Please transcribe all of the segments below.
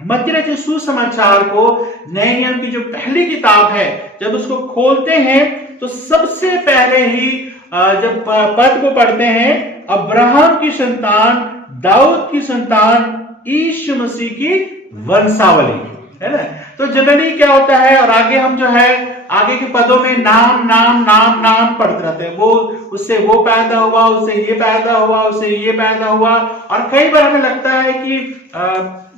मत्ती रचित सुसमाचार को, नए नियम की जो पहली किताब है, जब उसको खोलते हैं तो सबसे पहले ही जब पद को पढ़ते हैं, अब्राहम की संतान, दाऊद की संतान, यीशु मसीह की वंशावली, है ना। तो जनरली क्या होता है, और आगे हम जो है आगे के पदों में नाम नाम नाम नाम पढ़ते रहते हैं, वो उससे वो पैदा हुआ, उससे ये पैदा हुआ, उससे ये पैदा हुआ, और कई बार हमें लगता है कि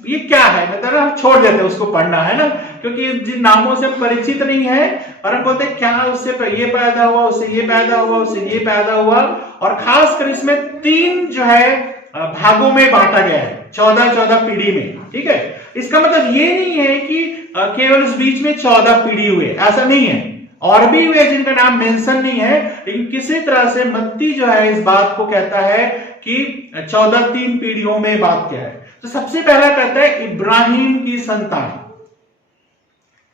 ये क्या है, मतलब हम छोड़ देते हैं उसको पढ़ना, है ना, क्योंकि जिन नामों से परिचित नहीं है, और हम बोलते क्या उससे ये पैदा हुआ, उससे ये पैदा हुआ, उससे ये पैदा हुआ। और खासकर इसमें 3 जो है भागों में बांटा गया है, 14 पीढ़ी में, ठीक है। इसका मतलब ये नहीं है कि केवल इस बीच में 14 पीढ़ी हुए, ऐसा नहीं है, और भी हुए जिनका नाम मेंशन नहीं है, लेकिन किसी तरह से मत्ती जो है इस बात को कहता है कि 3 पीढ़ियों में बात क्या है। तो सबसे पहला कहता है इब्राहिम की संतान,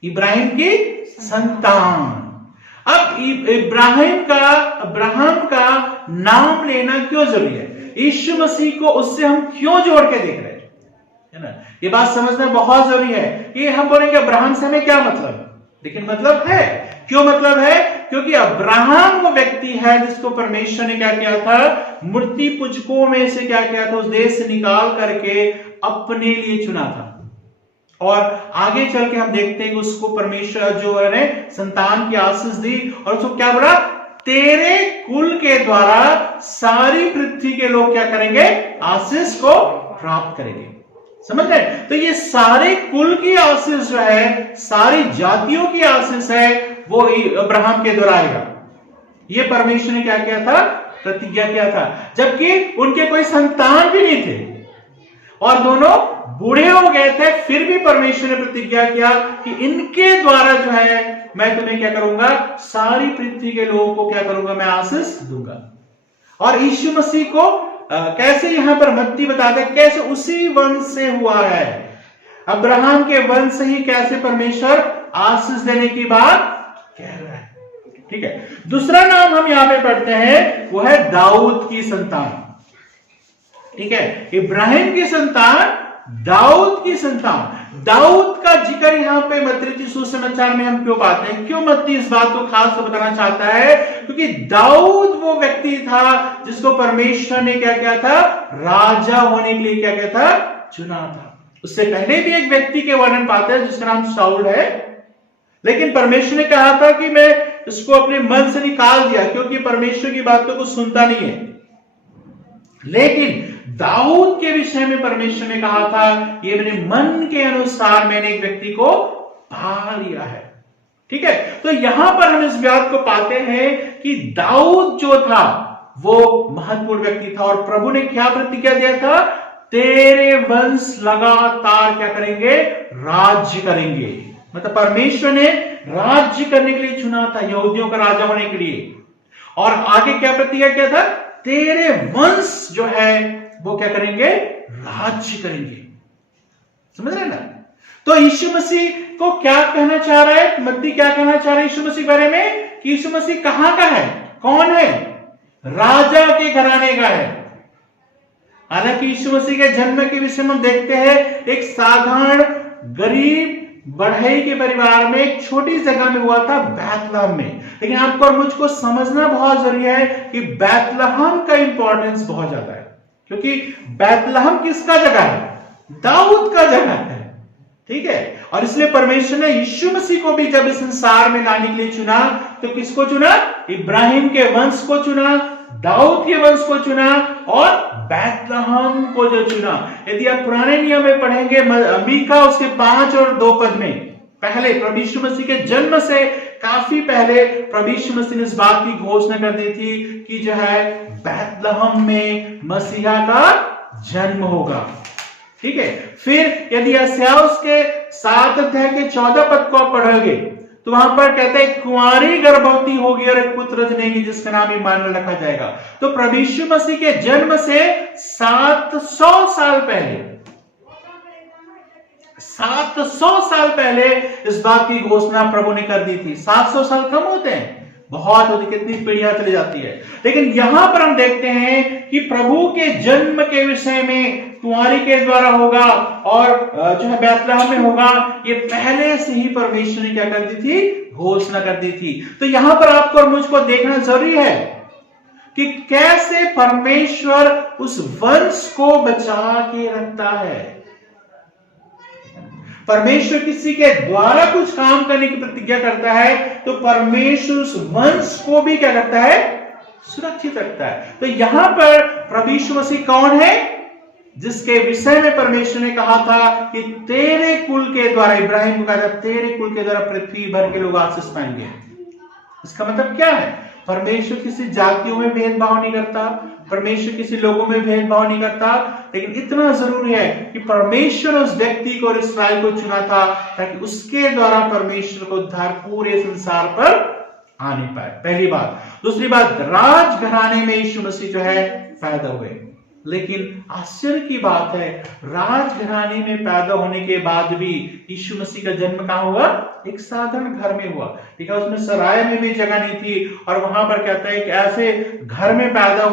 इब्राहिम की संतान। अब अब्राहम का नाम लेना क्यों जरूरी है, यीशु मसीह को उससे हम क्यों जोड़ के देख रहे हैं, है ना, ये बात समझना बहुत जरूरी है। कि हम बोलेंगे अब्राहम से हमें क्या मतलब, लेकिन मतलब है, क्यों मतलब है, क्योंकि अब्राहम वो व्यक्ति है जिसको परमेश्वर ने क्या किया था, मूर्ति पूजकों में से क्या किया था, उस देश से निकाल करके अपने लिए चुना था। और आगे चल के हम देखते हैं कि उसको परमेश्वर जो है संतान की आशीष दी, और उसको क्या बोला, तेरे कुल के द्वारा सारी पृथ्वी के लोग क्या करेंगे, आशीष को प्राप्त करेंगे। समझ रहे, तो ये सारे कुल की आशीष जो है, सारी जातियों की आशीष है, वो अब्राहम के द्वारा आएगा। ये परमेश्वर ने क्या किया था, प्रतिज्ञा किया था, जबकि उनके कोई संतान भी नहीं थे और दोनों बूढ़े हो गए थे, फिर भी परमेश्वर ने प्रतिज्ञा किया कि इनके द्वारा जो है मैं तुम्हें क्या करूंगा, सारी पृथ्वी के लोगों को क्या करूंगा, मैं आशीष दूंगा। और यीशु मसीह को कैसे यहां पर मत्ती बताते हैं, कैसे उसी वंश से हुआ है, अब्राहम के वंश से ही कैसे परमेश्वर आशीष देने की बात कह रहा है। ठीक है, दूसरा नाम हम यहां पे पढ़ते हैं, वो है दाऊद की संतान। ठीक है, इब्राहिम की संतान, दाऊद की संतान। दाऊद का जिक्र यहां पे मत्ती सुसमाचार में हम क्यों पाते हैं, क्यों मत्ती इस बात को खास कर बताना चाहता है, क्योंकि दाऊद वो व्यक्ति था जिसको परमेश्वर ने क्या किया था, राजा होने के लिए क्या किया था, चुना था। उससे पहले भी एक व्यक्ति के वर्णन पाते हैं जिसका नाम शाऊल है, लेकिन परमेश्वर ने कहा था कि मैं इसको अपने मन से निकाल दिया, क्योंकि परमेश्वर की बातों को सुनता नहीं है। लेकिन दाऊद के विषय में परमेश्वर ने कहा था, ये मेरे मन के अनुसार मैंने एक व्यक्ति को पा लिया है। ठीक है, तो यहां पर हम इस बात को पाते हैं कि दाऊद जो था वो महत्वपूर्ण व्यक्ति था, और प्रभु ने क्या प्रतिज्ञा दिया था, तेरे वंश लगातार क्या करेंगे, राज्य करेंगे। मतलब परमेश्वर ने राज्य करने के लिए चुना था, यहूदियों का राजा होने के लिए। और आगे क्या प्रतिज्ञा किया था, तेरे वंश जो है वो क्या करेंगे, राज्य करेंगे। समझ रहे ना। तो यीशु मसीह को क्या कहना चाह रहा है, मत्ती क्या कहना चाह रहा है यीशु मसीह के बारे में, कि यीशु मसीह कहां का है, कौन है, राजा के घराने का है। हालांकि यीशु मसीह के जन्म के विषय में हम देखते हैं, एक साधारण गरीब बढ़ई के परिवार में एक छोटी जगह में हुआ था, बैतलहम में। लेकिन आपको और मुझको समझना बहुत जरूरी है कि बैतलहम का इंपॉर्टेंस बहुत ज्यादा है, क्योंकि बैतलहम किसका जगह है, दाऊद का जगह है। ठीक है, और इसलिए परमेश्वर ने यीशु मसीह को भी जब इस संसार में लाने के लिए चुना, तो किसको चुना, इब्राहिम के वंश को चुना, दाऊद के वंश को चुना, और बैतलहम को जो चुना। यदि आप पुराने नियम में पढ़ेंगे, मीका उसके 5 और 2 पद में, पहले प्रभु यीशु मसीह के जन्म से काफी पहले प्रभु यीशु मसीह ने इस बात की घोषणा कर दी थी कि जो है बैतलहम में मसीहा का जन्म होगा। ठीक है, फिर यदि यशायाह उसके 7 अध्याय के 14 पद को आप पढ़ोगे, तो वहां पर कहते हैं, कुंवारी गर्भवती होगी और एक पुत्र जनेगी जिसका नाम इम्मानुएल रखा जाएगा। तो प्रभु यीशु मसीह के जन्म से 700 साल पहले, 700 साल पहले इस बात की घोषणा प्रभु ने कर दी थी। 700 साल कम होते हैं, बहुत होती, कितनी पीढ़ियां चली जाती है। लेकिन यहां पर हम देखते हैं कि प्रभु के जन्म के विषय में कुंवारी के द्वारा होगा और जो है बैतलहम में होगा, ये पहले से ही परमेश्वर ने क्या कर दी थी, घोषणा कर दी थी। तो यहां पर आपको और मुझको देखना जरूरी है कि कैसे परमेश्वर उस वंश को बचा के रखता है। परमेश्वर किसी के द्वारा कुछ काम करने की प्रतिज्ञा करता है तो परमेश्वर उस वंश को भी क्या करता है, सुरक्षित रखता है। तो यहां पर प्रभु यीशु मसीह कौन है, जिसके विषय में परमेश्वर ने कहा था कि तेरे कुल के द्वारा, इब्राहिम को कहा था तेरे कुल के द्वारा पृथ्वी भर के लोग आशीष पाएंगे। इसका मतलब क्या है, परमेश्वर किसी जातियों में भेदभाव नहीं करता, परमेश्वर किसी लोगों में भेदभाव नहीं करता, लेकिन इतना जरूरी है कि परमेश्वर उस व्यक्ति को और इस्राएल को चुना था ताकि उसके द्वारा परमेश्वर को उद्धार पूरे संसार पर आ नहीं पाए। पहली बात। दूसरी बात, राजघराने में यीशु मसीह जो है पैदा हुए। लेकिन आश्चर्य की बात है, राजघराने में पैदा होने के बाद भी यीशु मसीह का जन्म कहां हुआ, एक साधारण घर में हुआ। ठीक है, उसमें सराय में भी जगह नहीं थी और वहां पर कहता है कि ऐसे घर में पैदा